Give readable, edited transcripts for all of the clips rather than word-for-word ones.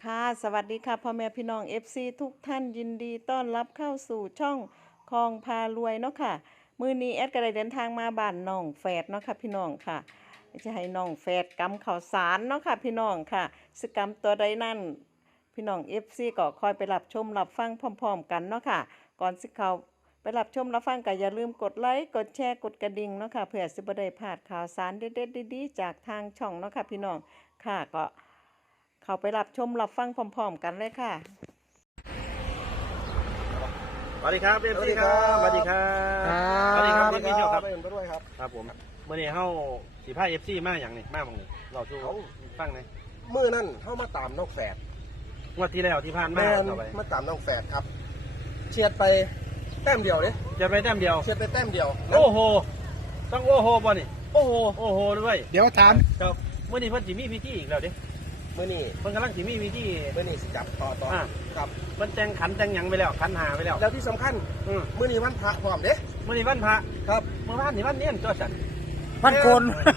ค่ะสวัสดีค่ะพ่อแม่พี่น้อง FC ทุกท่านยินดีต้อนรับเข้าสู่ช่องคลองพารวยเนาะค่ะมื้อนี้แอดก็ได้เดินทางมาบ้านน้องแฝดเนาะค่ะพี่น้องค่ะจะให้น้องแฝดกำข้าวสารเนาะค่ะพี่น้องค่ะสิกรรมตัวใดนั่นพี่น้อง FC ก็คอยไปรับชมรับฟังพร้อมๆกันเนาะค่ะก่อนสิเข้าไปรับชมรับฟังก็อย่าลืมกดไลค์กดแชร์กดกระดิ่งเนาะค่ะเพื่อสิบ่ได้พลาดข่าวสารเด็ดๆดีๆจากทางช่องเนาะค่ะพี่น้องค่ะก็เข้าไปรับชมรับฟังพร้อมๆกันเลยค่ะสวัสดีครับเอฟซีครับสวัสดีครับสวัสดีครับพี่เจ้าครับเป็นด้วยครับครับผมเมื่อนี้เข้าสีผ้าเอฟซีมาอย่างนี้มาบางนี้เราชูฟังหน่อยมือนั่นเข้ามาตามน้องแฝดงวดที่แล้วที่ผ่านแมมาน เอาไปมาตามน้องแฝดครับเฉียดไปแต้มเดียวเนี่ยจะไปแต้มเดียวเฉียดไปแต้มเดียวโอ้โหต้องโอ้โหบ่นี่โอ้โหด้วยเดี๋ยวถามครับเมื่อนี้เพิ่นสิมีพิธีอีกแล้วเด้มือนี่เพิ่นกำลังสิมีพิธีมือนี่สิจับต่อครับเพิ่นแต่งขันแต่งหยังไปแล้วขันหาไปแล้วแล้วที่สำคัญมือนี่วันพระพร้อมเด้เมื่อนี้วันพระครับเมื่อวานนี่วันเนียนตัวสันพันคน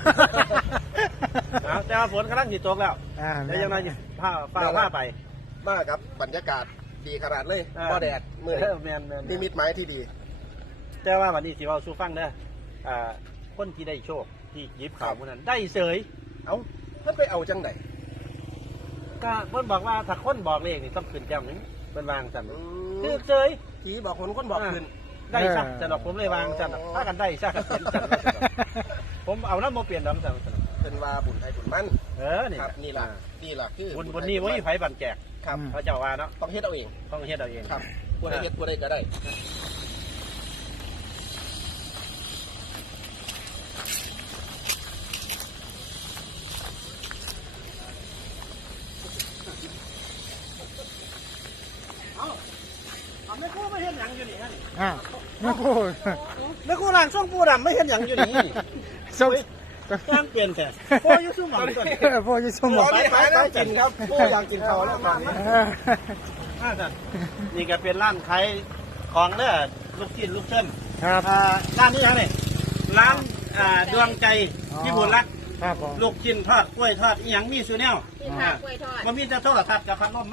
แต่ว่าฝนกำลังสิตกแล้วแล้วยังไงผ้าไปมากับบรรยากาศดีขนาดเลยบ่แดดมือแมนนี่มิตหมายที่ดีแต่ว่าวันนี้สิเว้าสู่ฟังเด้อคนที่ได้โชคที่หยิบข่าวมื้อนั้นได้เสยเอ้าเพิ่นไปเอาจังไดก็เพิ่นบอกว่าถ้าคนบอกเลขนี่ต้องขึ้นแก้มหนึงเพิ่นวางซั่นคือเสยผีบอกคนบอกคืนได้ซะสำหรับผมเลยวางซั่นถ้ากันได้ซะก็เป็นซั่นผมเอานำบ่เปลี่ยนดอกซั่นเพิ่นว่าบุญไทยบุญมั่นนี่ครับนี่ล่ะคือบุญนี้บ่มีไผบันแจกครับพระเจ้าว่าเนาะต้องเฮ็ดเอาเองต้องเฮ็ดเอาเองครับผู้ใดเฮ็ดผู้ใดก็ได้แม่ครูไม่เฮ็ดหยังอยู่นี่ฮะนี่ไม่พูดแม่ครูร่างทรงปู่ดำไม่เฮ็ดหยังอยู่นี่ส่งตั้งเปลี่ยนแต่โอ้ยอยู่ซุ่มหวังก่อนพ่อจะสมตบอนนี้หายแล้วกินครับผู้อยากกินเขาวแล้วตอนนี้นี่ก็เป็นร้านขายของเด้อลูกชิ้นลูกเส้นครับร้านนี้ครับนี่ร้านดวงใจที่บุญรักครับผมลูกชิ้นทอดกล้วยทอดอีหยังมีสูแนวที่ทางกล้วยทอดมันมีแต่โทรศัพท์กับพัดลมมา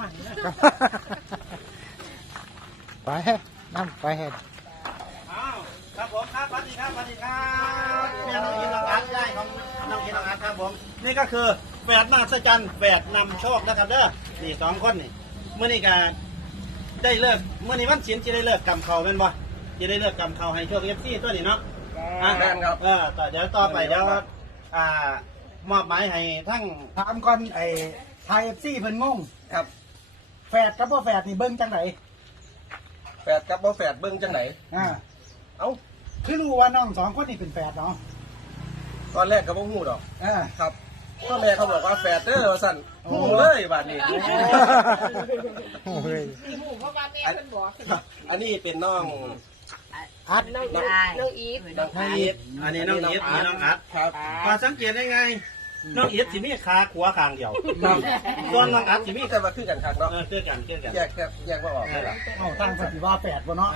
ไปน้ำไปเห็ดอ้าวครับผมครับสวัสดีครับสวัสดีครับแม่น้องอินน้องอัดยายของน้องอินน้องอัดครับผมนี่ก็คือแฝดมหัศจรรย์แฝดนำโชคนะครับเด้อนี่สองคนนี่เมื่อนี้ก็ได้เลิกเมื่อนี้วันศิลป์จะได้เลิกกำเขาเป็นบ่จะได้เลิกกำเขาให้โชคเอฟซีตัวนี้เนาะแม่นครับต่อเดี๋ยวต่อไปเดี๋ยวมอบหมายให้ทั้งถามก่อนไอ้ไทยเอฟซีเพิ่นงงครับแฝดกับพ่อแฝดนี่เบิ้งจังไหนแฝดกับบ่แฝดเบิ่งจังไหน เอ้าคือรู้ว่าน้องสองคนนี่เป็นแฝดเนาะตอนแรกก็บ่ฮู้ดอกครับพ่อแม่เขาบอกว่าแฝดเด้อว่าซั่นฮู้เลยบัดนี้โอ้ยที่หมู่เพราะว่าแม่เพิ่นบอกอันนี้เป็นน้องอัดน้องอีฟน้องอีฟอันนี้น้องอีฟนี่น้องอัดครับมาสังเกตได้ไงน้องอีฟสิมีขาขวาข้างเดียวส่วนน้องอัดสิมีแต่ว่าคือกันคักเนาะเชื่อกันแยกบ่ออกเลยล่ะเอ้าทางปฏิว่าแฝดบ่เนาะ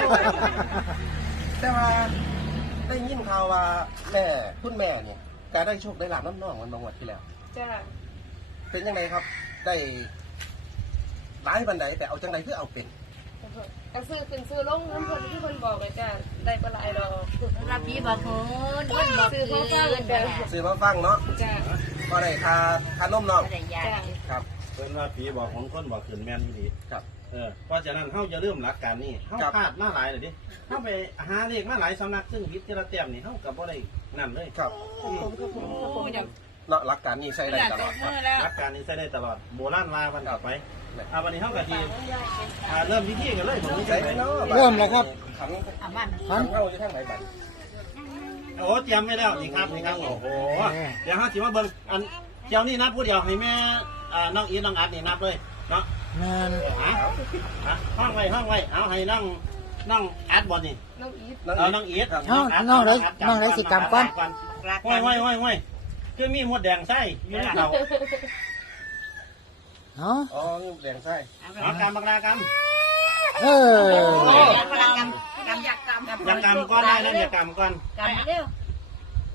แต่ว่าได้ยินข่าวว่าคุณแม่เนี่ยก็ได้โชคได้ลาบน้ำน้องมันบางวันที่แล้วจ้าเป็นยังไงครับ ได้หลายบันไดแต่เอาจังไดเพื่อเอาเป็นก็ซื้อขึ้นซื้อลงน้ำเพิ่นที่เพิ่นบอกเลยจ้าได้ปลายดอกรับพี่บอกโหนวันบอกซื้อของเจ้าเลยจ้าซื้อมาฟังเนาะจ้าก็ได้ค่านมน้องอะไรยาจ้าครับเพิ่นว่าผีบอกของคนบอกขืนแม่นดีครับเพราะฉะนั้นเฮาจะเริ่มหลักการนี้เฮาพลาดมาหลายเลยดิเฮาไปหาเลขมาหลายสำนักซึ่งวิทย์จะละแต้มนี่เฮาก็บ่ได้นั่นเลยครับผมอย่างเนาะหลักการนี้ใช้ได้ตลอดครับหลักการนี้ใช้ได้ตลอดโบราณว่ามันกลับไปวันนี้เฮาก็สิเริ่มพิธีกันเลยผมนี่ใช้ไหมเนาะเริ่มแล้วครับขันอามันขันเข้าอยู่ทางไหนบัดโอ้เตรียมไว้แล้วนี่ครับโอ้โหเดี๋ยวเฮาสิมาเบิ่งอันเจ้านี่นับผู้เดียวให้แม่น้องอีน้องอัดนี่นับเลยเนาะแม่นห้องไว้เอาให้น้องอัดบ่นี่น้องอีฟน้องอีทน้องเลยสิกรรมก่อนห้อยคือมีหมดแดงไส้อยู่ในเขาเนาะอ๋อนี่แดงไส้กรรมบักนากรรมเออพลังกำอยากกำอย่ากรรมก้อนได้นะอย่ากรรมก้อนกำเร็ว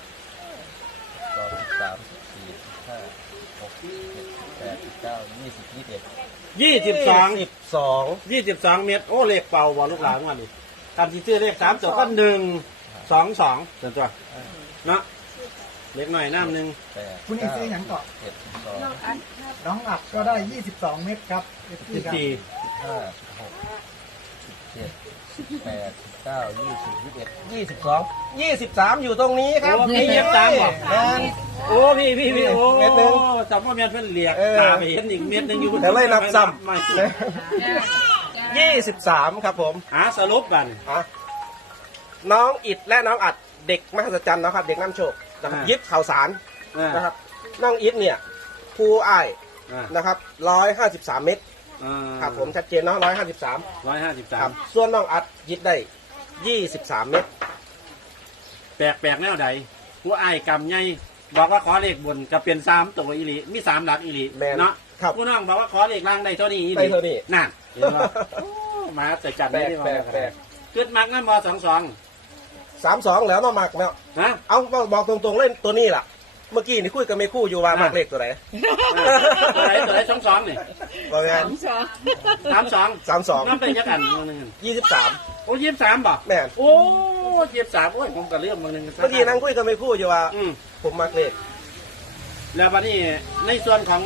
22 เมตรโอ้เลขเป่าบ่ลูกหลานว่าดิการที่ซื้อเลข3ตัวก็1 2 2เตัวเนาะเล็กหน่อยน้ำหนึ่งคุณอีซื้ออย่างเกาะน้องอัดน้องอับก็ได้ 22 เม็ดครับเอฟซีครับ 23อยู่ตรงนี้ครับโอ้พี่23บอกแมนโอ้พี่โอ้เม็ดหนึ่งจำว่าเม็ดเพิ่นเหลียกเออตาไปเห็นอีกเม็ดหนึงอยู่บนแต่เลยนับซ้ำไม่จ้า 23ครับผมสรุปกันอ่ะน้องอิดและน้องอัดเด็กมหัศจรรย์นะครับเด็กน้ำโชคนะครับยิบข่าวสารนะครับน้องอิดเนี่ยผู้อ้ายนะครับ153 เมตรครับผมชัดเจนเนาะ153 ครับส่วนน้องอัดยิบได้23 เมตรแปลกแนวใดผู้อ้ายกำไงบอกว่าขอเลขบนก็เป็น3ตัวอีหลีมี3หลักอีหลีแม่นเนาะครับผู้น้องบอกว่าขอเลขล่างได้เท่านี้อีหได้ลีเท่านี้นั่นเห็นบ่โอ้มาใส่จัดแปลไม่กได้แปลกขึ้นมักนั่นม22 32แล้วน้องมักแล้วนะเอาบอกตรงๆเล่นตัวนี้ล่ะ เมื่อกี้นี่คุยกับเมคู่อยู่ว่ามักเลขตัวไหนตัวไหน22นี่บอกงาน 32น้ำเป็นยักษ์อันนึง 23 โอ้23บ่แม่นโอ้23โอ้ยผมก็เลื่อมบางนึงเมื่อกี้นั่งคุยกับเมคู่อยู่ว่า ผมมักเลขแล้วบัดนี้ในส่วนของ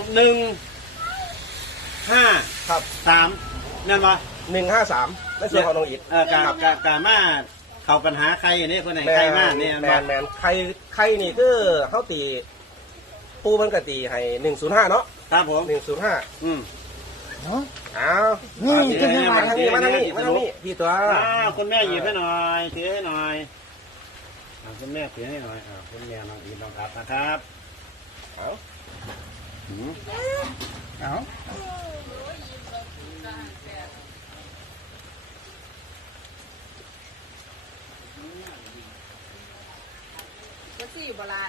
1 5 ครับ 3นั่นบ่ 153ในส่วนของน้องอิดกามาเข้าปัญหาใครนี่คนไหนใครมากเนี่ยแมนใครนี่คือเขาตีปูมันก็ตีให้105เนาะครับผม 105 อืมอ้าวนี่ขึ้นมาทางนี้มาทางนี้พี่ตัวคุณแม่หยิบให้หน่อยถือให้หน่อยคุณแม่ถือให้หน่อยคุณแม่น้องอีน้องครับนะครับเอาเอาว่าซี่อยู่บลาด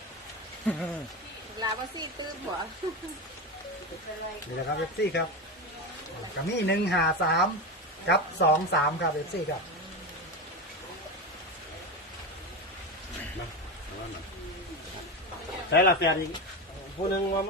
ลาว่าซี่ตื้อหัวนี่แหละครับเอฟซีครับกับนี่153กับ23ครับเอฟซีครับใช้ละแฟนอีกผู้หนึ่งว่า